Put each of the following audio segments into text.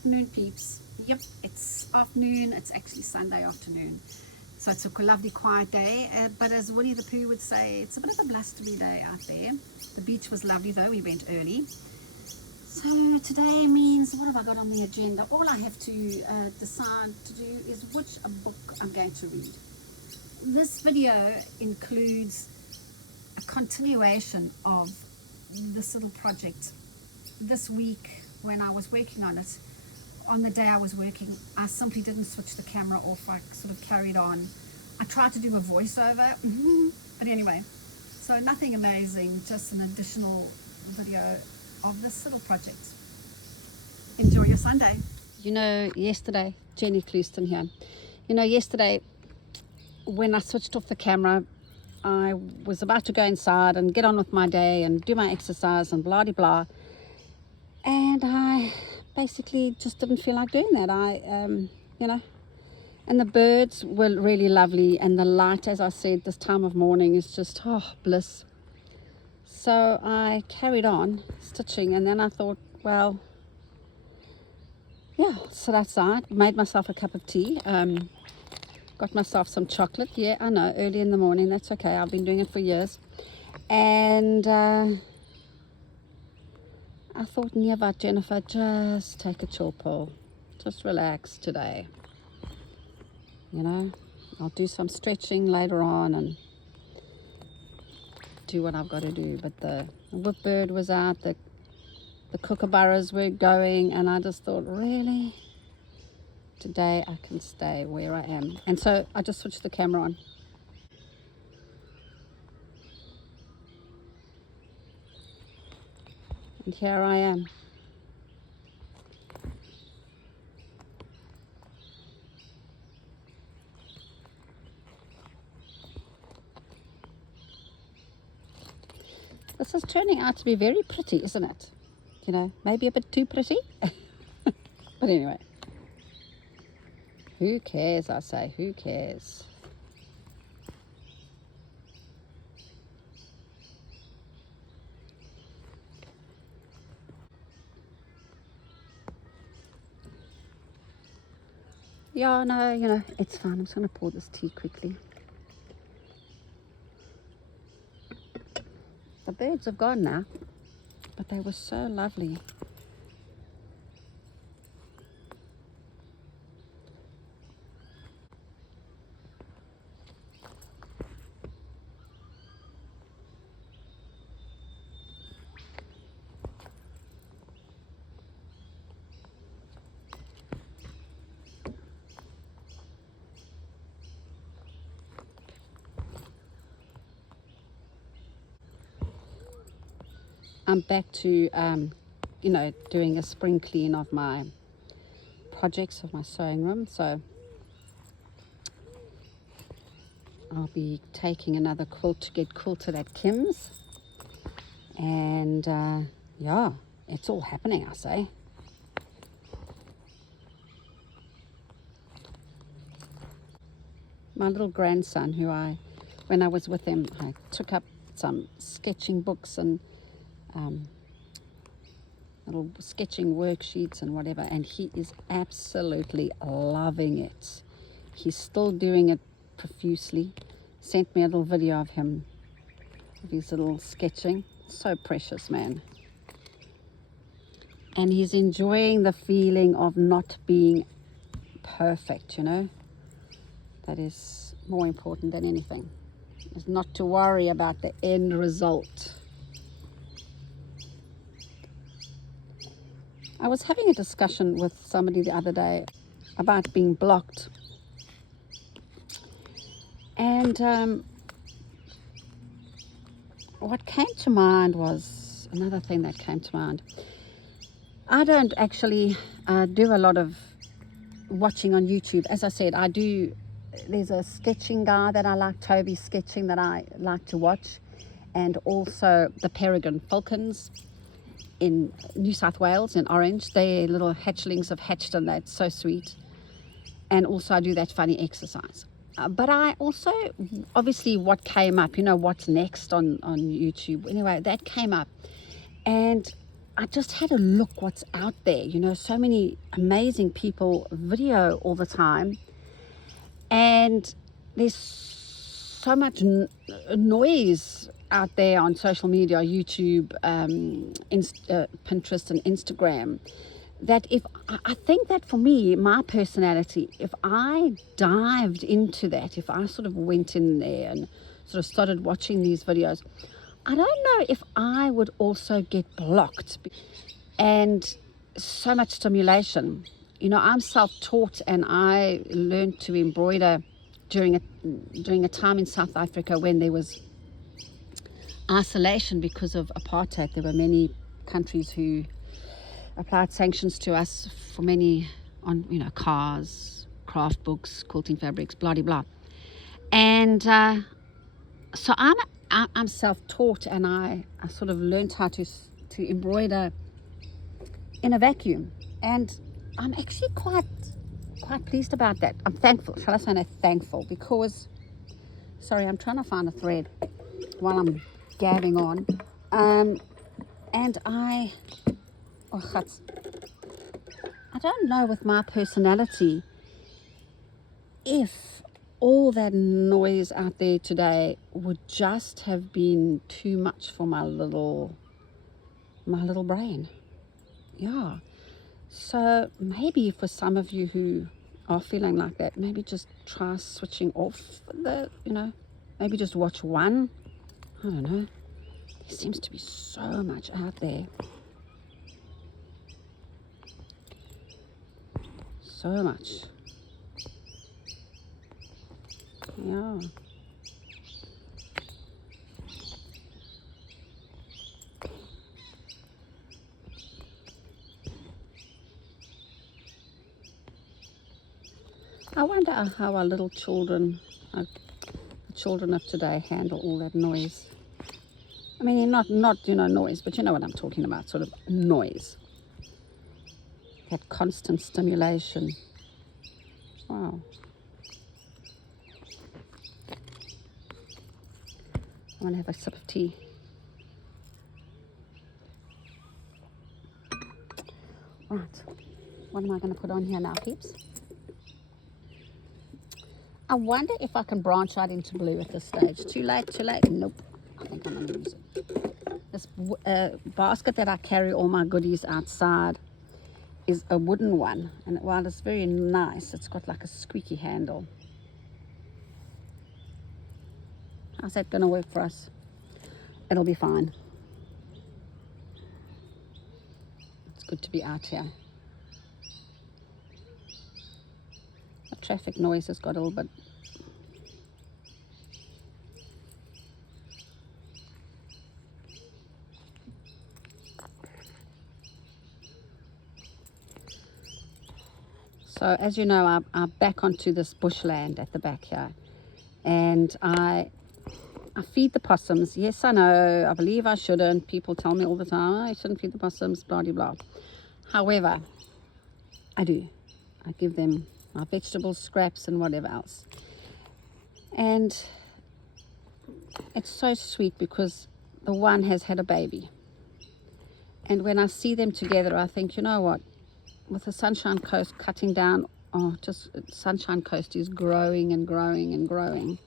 afternoon, peeps. Yep, it's afternoon. It's actually Sunday afternoon. So it's a lovely quiet day, but as Winnie the Pooh would say, it's a bit of a blustery day out there. The beach was lovely though, we went early. So today means, what have I got on the agenda? All I have to decide to do is which book I'm going to read. This video includes a continuation of this little project. This week when I was working on it, on the day I was working, I simply didn't switch the camera off. I sort of carried on. I tried to do a voiceover, but anyway, so nothing amazing, just an additional video of this little project. Enjoy your Sunday. You know, yesterday, Jenny Clouston here. You know, yesterday when I switched off the camera, I was about to go inside and get on with my day and do my exercise and blah de blah. And I basically just didn't feel like doing that. You know, and the birds were really lovely, and the light, as I said, this time of morning is just, oh, bliss. So I carried on stitching, and then I thought, well, yeah, so that's it. Made myself a cup of tea, got myself some chocolate. Yeah, I know, early in the morning, that's okay. I've been doing it for years. And I thought, never, Jennifer, just take a chill pill. Just relax today. You know, I'll do some stretching later on and do what I've got to do. But the whipbird was out, the kookaburras were going, and I just thought, really? Today I can stay where I am. And so I just switched the camera on. And here I am. This is turning out to be very pretty, isn't it? You know, maybe a bit too pretty. But anyway, who cares, I say, who cares? Yeah, no, you know, it's fine. I'm just going to pour this tea quickly. The birds have gone now, but they were so lovely. I'm back to, you know, doing a spring clean of my projects, of my sewing room. So I'll be taking another quilt to get quilted at Kim's. And yeah, it's all happening, I say. My little grandson, when I was with him, I took up some sketching books and little sketching worksheets and whatever, and he is absolutely loving it. He's still doing it profusely. Sent me a little video of him, of his little sketching. So precious, man. And he's enjoying the feeling of not being perfect, you know. That is more important than anything, is not to worry about the end result. I was having a discussion with somebody the other day about being blocked. And what came to mind was, another thing that came to mind. I don't actually do a lot of watching on YouTube. As I said, there's a sketching guy that I like, Toby Sketching, that I like to watch. And also the peregrine falcons in New South Wales, in Orange. Their little hatchlings have hatched, and that's so sweet. And also I do that funny exercise. But I also, obviously what came up, you know, what's next on YouTube. Anyway, that came up. And I just had a look what's out there. You know, so many amazing people video all the time, and there's so much noise out there on social media, YouTube, Pinterest and Instagram, that if I think that for me, my personality, if I dived into that, if I sort of went in there and sort of started watching these videos, I don't know if I would also get blocked and so much stimulation. You know, I'm self-taught, and I learned to embroider during a time in South Africa when there was isolation because of apartheid. There were many countries who applied sanctions to us for many on, you know, cars, craft books, quilting fabrics, blah blah blah. And so I'm self-taught, and I sort of learned how to embroider in a vacuum, and I'm actually quite pleased about that. I'm thankful. Shall I say no? Thankful, because sorry, I'm trying to find a thread while I'm gabbing on, and I don't know, with my personality, if all that noise out there today would just have been too much for my little brain. Yeah. So maybe for some of you who are feeling like that, maybe just try switching off maybe just watch one. I don't know. There seems to be so much out there. So much. Yeah. I wonder how our little children, the children of today, handle all that noise. I mean, not noise, but you know what I'm talking about, sort of noise. That constant stimulation. Wow. I want to have a sip of tea. Right. What am I going to put on here now, peeps? I wonder if I can branch out into blue at this stage. Too late? Nope. I think I'm going to use it. This basket that I carry all my goodies outside is a wooden one. And while it's very nice, it's got like a squeaky handle. How's that going to work for us? It'll be fine. It's good to be out here. The traffic noise has got a little bit. So as you know, I'm back onto this bushland at the back here, and I feed the possums. Yes, I know, I believe I shouldn't. People tell me all the time, oh, you shouldn't feed the possums, blah blah blah. However, I do. I give them my vegetables, scraps, and whatever else. And it's so sweet because the one has had a baby, and when I see them together, I think, you know what, with the Sunshine Coast cutting down, Sunshine Coast is growing and growing and growing,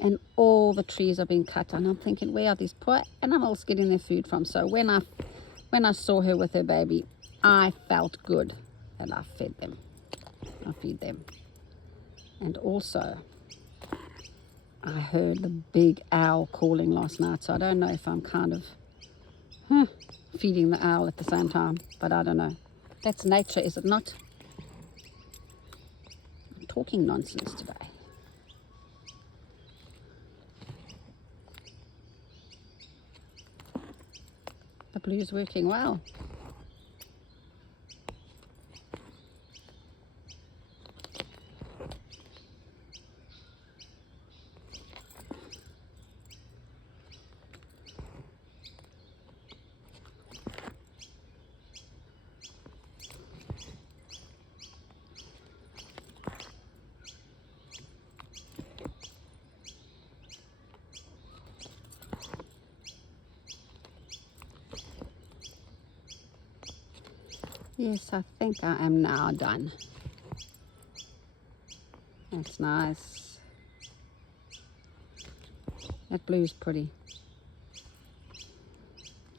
and all the trees are being cut, and I'm thinking, where are these poor animals getting their food from? So when I saw her with her baby, I felt good, and I fed them. I feed them. And also, I heard the big owl calling last night, so I don't know if I'm kind of feeding the owl at the same time, but I don't know. That's nature, is it not? I'm talking nonsense today. The blue's working well. Yes, I think I am now done. That's nice. That blue is pretty.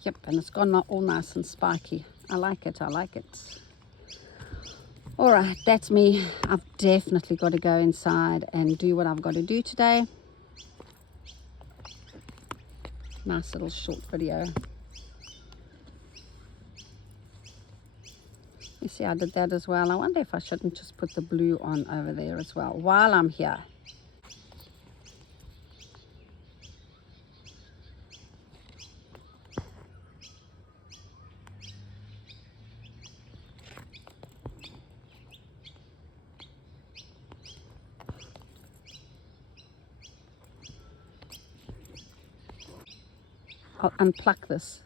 Yep, and it's gone all nice and spiky. I like it, I like it. Alright, that's me. I've definitely got to go inside and do what I've got to do today. Nice little short video. You see I did that as well. I wonder if I shouldn't just put the blue on over there as well while I'm here. I'll unpluck this,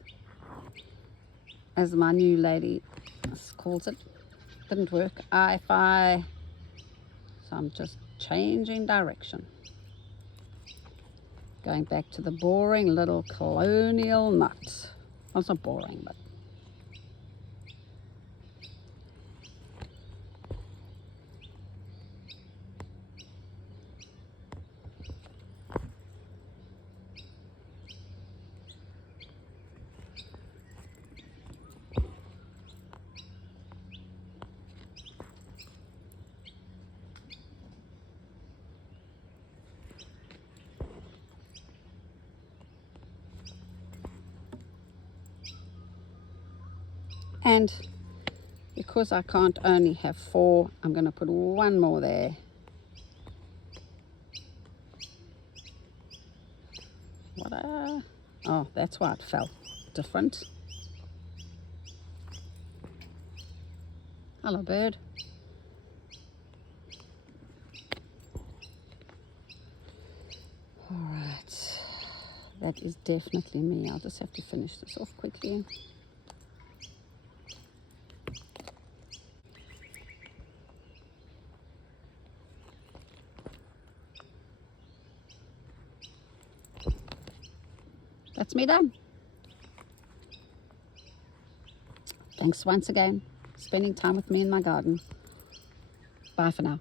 as my new lady calls it. Didn't work. So I'm just changing direction. Going back to the boring little colonial knot. Well, it's not boring, but and because I can't only have 4, I'm going to put one more there. Oh, that's why it felt different. Hello, bird. All right, that is definitely me. I'll just have to finish this off quickly. That's me done. Thanks once again for spending time with me in my garden. Bye for now.